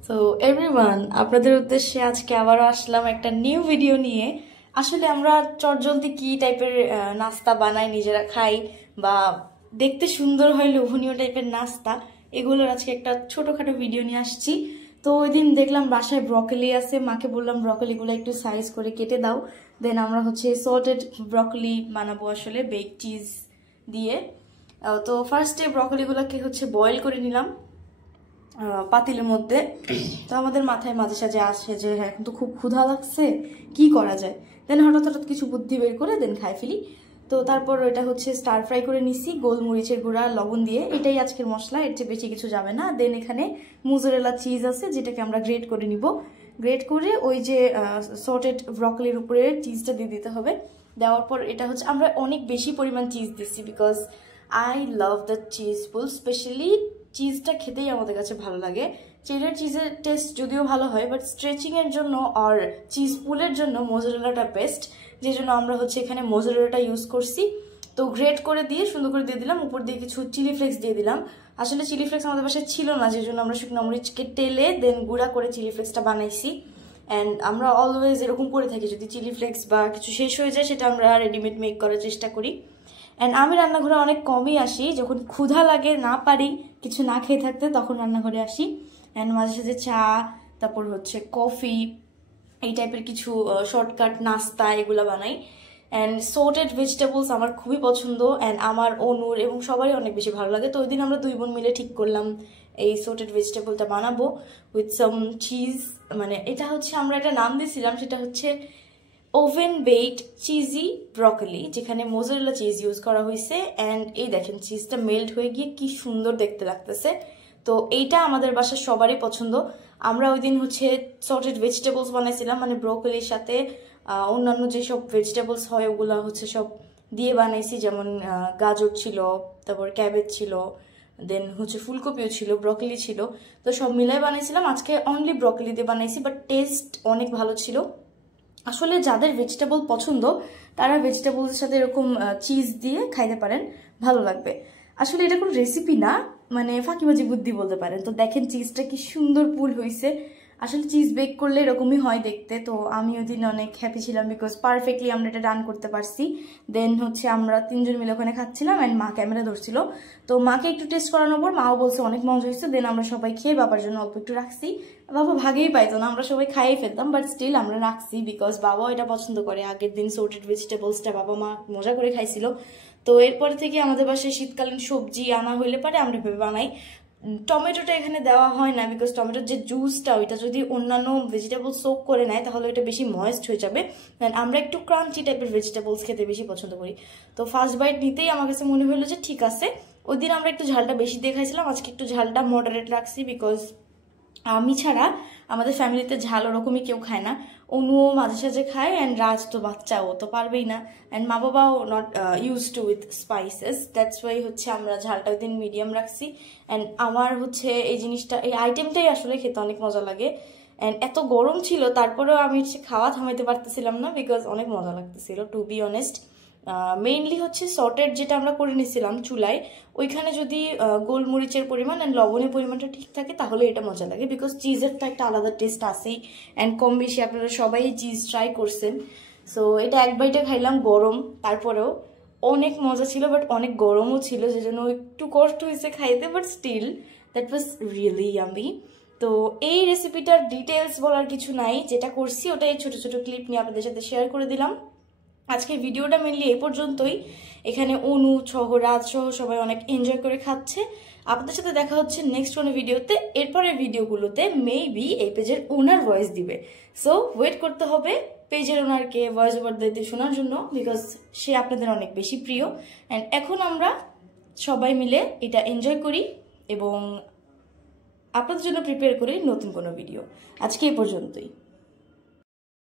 So everyone, আপনাদের উদ্দেশ্যে আজকে আবারও আসলাম একটা নিউ ভিডিও নিয়ে। আসলে আমরা চটজলদি কি টাইপের নাস্তা বানাই, নিজেরা খাই, বা দেখতে সুন্দর হয় লোভনীয় টাইপের নাস্তা, এগুলোর আজকে একটা ছোটখাটো ভিডিও নিয়ে আসছি। তো ওই দিন দেখলাম বাসায় ব্রকলি আছে, মাকে বললাম ব্রকলিগুলো একটু সাইজ করে কেটে দাও। দেন আমরা হচ্ছে সল্টেড ব্রকলি বানাবো, আসলে বেক চিজ দিয়ে। তো ফার্স্টে ব্রকলিগুলোকে হচ্ছে বয়েল করে নিলাম পাতিলের মধ্যে। তো আমাদের মাথায় মাঝে সাঝে আসে যে হ্যাঁ, এখন তো খুব ক্ষুধা লাগছে, কি করা যায়। দেন হঠাৎ হঠাৎ কিছু বুদ্ধি বের করে দেন খাই ফেলি। তো তারপর এটা হচ্ছে স্টার ফ্রাই করে নিছি গোলমরিচের গুঁড়া লবণ দিয়ে। এটাই আজকের মশলা, এর চেয়ে বেশি কিছু যাবে না। দেন এখানে মোজারেলা চিজ আছে, যেটাকে আমরা গ্রেট করে নিব। গ্রেট করে ওই যে সল্টেড ব্রকলির উপরে চিজটা দিয়ে দিতে হবে। দেওয়ার পর এটা হচ্ছে আমরা অনেক বেশি পরিমাণ চিজ দিচ্ছি, because I love the cheese full. Specially চিজটা খেতেই আমাদের কাছে ভালো লাগে। চেডার চিজের টেস্ট যদিও ভালো হয়, বাট স্ট্রেচিংয়ের জন্য আর চিজ পুলের জন্য মোজারেলাটা বেস্ট, যে জন্য আমরা হচ্ছে এখানে মোজারেলাটা ইউজ করছি। তো গ্রেট করে দিয়ে সুন্দর করে দিয়ে দিলাম, উপর দিয়ে কিছু চিলি ফ্লেক্স দিয়ে দিলাম। আসলে চিলি ফ্লেক্স আমাদের বাসায় ছিল না, যে জন্য আমরা শুকনো মরিচকে টেলে দেন গুঁড়া করে চিলি ফ্লেক্সটা বানাইছি। অ্যান্ড আমরা অলওয়েজ এরকম করে থাকি, যদি চিলি ফ্লেক্স বা কিছু শেষ হয়ে যায় সেটা আমরা রেডিমেড মেক করার চেষ্টা করি। অ্যান্ড আমি রান্নাঘরে অনেক কমই আসি, যখন ক্ষুধা লাগে না পারি কিছু না খেয়ে থাকতে তখন রান্নাঘরে আসি। অ্যান্ড মাঝে সাঝে চা, তারপর হচ্ছে কফি, এই টাইপের কিছু শর্টকাট নাস্তা এগুলো বানাই। অ্যান্ড সল্টেড ভেজিটেবলস আমার খুবই পছন্দ, অ্যান্ড আমার অনুর এবং সবারই অনেক বেশি ভালো লাগে। তো ওই দিন আমরা দুই বোন মিলে ঠিক করলাম এই সল্টেড ভেজিটেবলটা বানাবো উইথ সাম চিজ। মানে এটা হচ্ছে আমরা একটা নাম দিয়েছিলাম, সেটা হচ্ছে ওভেন বেকড চিজি ব্রকলি, যেখানে মোজারেলা চিজ ইউজ করা হয়েছে। অ্যান্ড এই দেখেন চিজটা মেল্ট হয়ে গিয়ে কি সুন্দর দেখতে লাগতেছে। তো এইটা আমাদের বাসার সবারই পছন্দ। আমরা ওই দিন হচ্ছে সল্টেড ভেজিটেবলস বানাইছিলাম, মানে ব্রকলির সাথে অন্যান্য যেসব ভেজিটেবলস হয় ওগুলো হচ্ছে সব দিয়ে বানাইছি, যেমন গাজর ছিল, তারপর ক্যাবেজ ছিল, দেন হচ্ছে ফুলকপিও ছিল, ব্রকলি ছিল। তো সব মিলাই বানাইছিলাম। আজকে অনলি ব্রকলি দিয়ে বানাইছি, বাট টেস্ট অনেক ভালো ছিল। আসলে যাদের ভেজিটেবল পছন্দ তারা ভেজিটেবলসের সাথে এরকম চিজ দিয়ে খাইতে পারেন, ভালো লাগবে। আসলে এটা কোনো রেসিপি না, মানে ফাঁকিবাজি বুদ্ধি বলতে পারেন। তো দেখেন চিজটা কি সুন্দর পুল হয়েছে। আসলে চিজ বেক করলে এরকমই হয় দেখতে। তো আমি ওই দিন অনেক হ্যাপি ছিলাম, বিকজ পারফেক্টলি আমরা এটা রান করতে পারছি। দেন হচ্ছে আমরা তিনজন মিলে ওখানে খাচ্ছিলাম, অ্যান্ড মা ক্যামেরা ধরছিল। তো মাকে একটু টেস্ট করানোর পর মাও বলছে অনেক মজা হয়েছে। দেন আমরা সবাই খেয়ে বাবার জন্য অল্প একটু রাখছি। বাবা ভাগেই পাইতো না, আমরা সবাই খাইয়ে ফেলতাম, বাট স্টিল আমরা রাখছি, বিকজ বাবাও এটা পছন্দ করে। আগের দিন সল্টেড ভেজিটেবলসটা বাবা মা মজা করে খাইছিল। তো এরপর থেকে আমাদের বাসায় শীতকালীন সবজি আনা হইলে পারে আমরা ভেবে বানাই। টমেটোটা এখানে দেওয়া হয় না, বিকজ টমেটোর যে জুসটা ওইটা যদি অন্যান্য ভেজিটেবল সোক করে নেয় তাহলে ওইটা বেশি ময়েস্ট হয়ে যাবে। দেন আমরা একটু ক্রাঞ্চি টাইপের ভেজিটেবলস খেতে বেশি পছন্দ করি। তো ফার্স্ট বাইট নিতেই আমার কাছে মনে হলো যে ঠিক আছে। ওই দিন আমরা একটু ঝালটা বেশি দিয়ে খাইছিলাম, আজকে একটু ঝালটা মডারেট রাখছি, বিকজ আমি ছাড়া আমাদের ফ্যামিলিতে ঝাল ওরকমই কেউ খায় না। অনুও মাঝে সাঝে খায়, অ্যান্ড রাজ তো বাচ্চা, ও তো পারবেই না। অ্যান্ড মা বাবাও not use to with spices, that's why হচ্ছে আমরা ঝালটা ওই দিন মিডিয়াম রাখছি। অ্যান্ড আমার হচ্ছে এই জিনিসটা, এই আইটেমটাই আসলে খেতে অনেক মজা লাগে। অ্যান্ড এত গরম ছিল তারপরেও আমি হচ্ছে খাওয়া থামাইতে পারতেছিলাম না, বিকজ অনেক মজা লাগতেছিল টু বি অনেস্ট। মেইনলি হচ্ছে সর্টেড যেটা আমরা করে নিয়েছিলাম চুলায়, ওইখানে যদি গোলমরিচের পরিমাণ অ্যান্ড লবণের পরিমাণটা ঠিক থাকে তাহলে এটা মজা লাগে, বিকজ চিজের তো একটা আলাদা টেস্ট আসেই। অ্যান্ড কম বেশি আপনারা সবাই চিজ ট্রাই করছেন। সো এটা এক বাইটে খাইলাম গরম, তারপরেও অনেক মজা ছিল, বাট অনেক গরমও ছিল, যে জন্য একটু কষ্ট হয়েছে খাইতে, but still that was really yummy. তো এই রেসিপিটার ডিটেলস বলার কিছু নাই, যেটা করছি ওটাই ছোট ছোট ক্লিপ নিয়ে আপনাদের সাথে শেয়ার করে দিলাম। আজকের ভিডিওটা মেনলি এই পর্যন্তই। এখানে অনু সহ রাজ সহ সবাই অনেক এনজয় করে খাচ্ছে। আপনাদের সাথে দেখা হচ্ছে নেক্সট কোনো ভিডিওতে। এরপরের ভিডিওগুলোতে মেবি এই পেজের ওনার ভয়েস দিবে, সো ওয়েট করতে হবে পেজের ওনারকে ভয়েস ওভার দিতে শোনার জন্য, বিকজ সে আপনাদের অনেক বেশি প্রিয়। অ্যান্ড এখন আমরা সবাই মিলে এটা এনজয় করি এবং আপনাদের জন্য প্রিপেয়ার করি নতুন কোনো ভিডিও। আজকে এই পর্যন্তই।